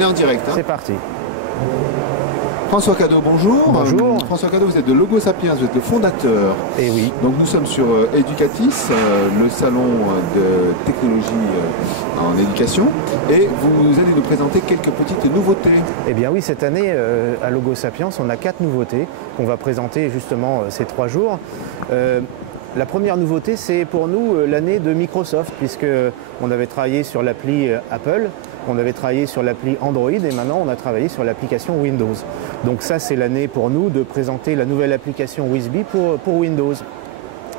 On est en direct. Hein. C'est parti. François Cadeau, bonjour. Bonjour. François Cadeau, vous êtes de Logo Sapiens, vous êtes le fondateur. Et oui. Donc nous sommes sur Educatis, le salon de technologie en éducation. Et vous allez nous présenter quelques petites nouveautés. Eh bien oui, cette année, à Logo Sapiens, on a 4 nouveautés qu'on va présenter justement ces 3 jours. La première nouveauté, c'est pour nous l'année de Microsoft, puisqu'on avait travaillé sur l'appli Apple, on avait travaillé sur l'appli Android et maintenant on a travaillé sur l'application Windows. Donc ça, c'est l'année pour nous de présenter la nouvelle application WIZBI pour Windows.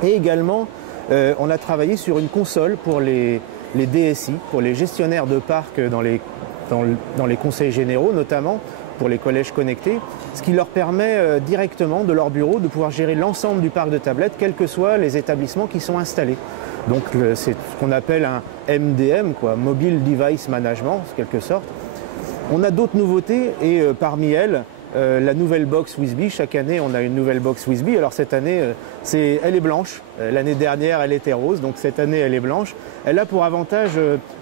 Et également, on a travaillé sur une console pour les DSI, pour les gestionnaires de parcs dans les conseils généraux notamment, pour les collèges connectés, ce qui leur permet directement de leur bureau de pouvoir gérer l'ensemble du parc de tablettes, quels que soient les établissements qui sont installés. Donc c'est ce qu'on appelle un MDM, Mobile Device Management, en quelque sorte. On a d'autres nouveautés et parmi elles, la nouvelle box WIZBI. Chaque année, on a une nouvelle box WIZBI. Alors cette année, elle est blanche. L'année dernière, elle était rose, donc cette année, elle est blanche. Elle a pour avantage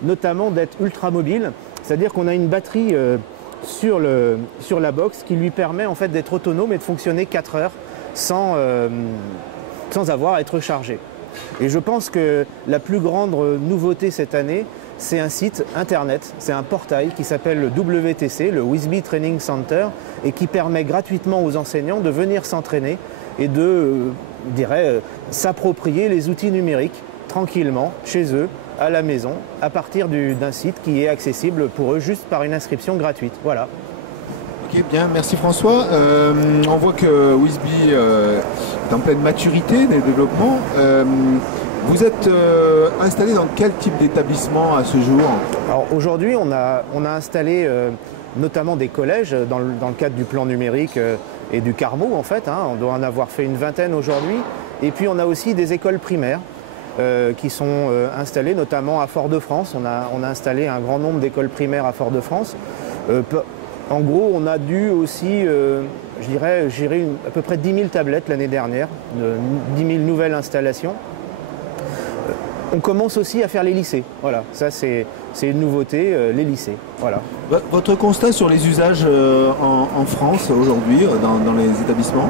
notamment d'être ultra mobile, c'est-à-dire qu'on a une batterie sur la box qui lui permet en fait d'être autonome et de fonctionner 4 heures sans avoir à être chargé. Et je pense que la plus grande nouveauté cette année, c'est un site internet, c'est un portail qui s'appelle le WTC, le WIZBI Training Center, et qui permet gratuitement aux enseignants de venir s'entraîner et de, s'approprier les outils numériques tranquillement, chez eux, à la maison, à partir d'un site qui est accessible pour eux juste par une inscription gratuite. Voilà. Ok, bien, merci François. On voit que WIZBI est en pleine maturité des développements. Vous êtes installé dans quel type d'établissement à ce jour? Alors aujourd'hui, on a installé notamment des collèges dans le cadre du plan numérique et du Carmo en fait. On doit en avoir fait une vingtaine aujourd'hui. Et puis on a aussi des écoles primaires qui sont installées notamment à Fort-de-France. On a installé un grand nombre d'écoles primaires à Fort-de-France. En gros, on a dû aussi, gérer à peu près 10 000 tablettes l'année dernière, 10 000 nouvelles installations. On commence aussi à faire les lycées. Voilà, ça c'est une nouveauté, les lycées. Voilà. Votre constat sur les usages en France aujourd'hui, dans les établissements?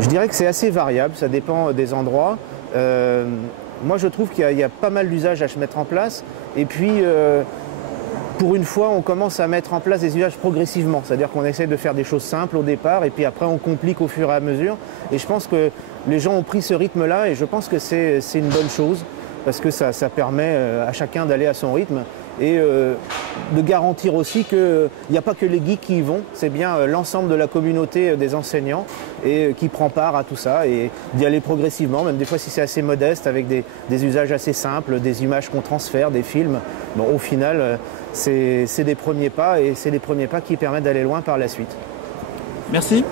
Je dirais que c'est assez variable, ça dépend des endroits. Moi je trouve qu'il y a pas mal d'usages à se mettre en place. Et puis, pour une fois, on commence à mettre en place des usages progressivement. C'est-à-dire qu'on essaie de faire des choses simples au départ et puis après on complique au fur et à mesure. Et je pense que les gens ont pris ce rythme-là et je pense que c'est une bonne chose parce que ça permet à chacun d'aller à son rythme et de garantir aussi qu'il n'y a pas que les geeks qui y vont, c'est bien l'ensemble de la communauté des enseignants et qui prend part à tout ça et d'y aller progressivement, même des fois si c'est assez modeste avec des usages assez simples, des images qu'on transfère, des films. Bon, au final, c'est des premiers pas et c'est des premiers pas qui permettent d'aller loin par la suite. Merci.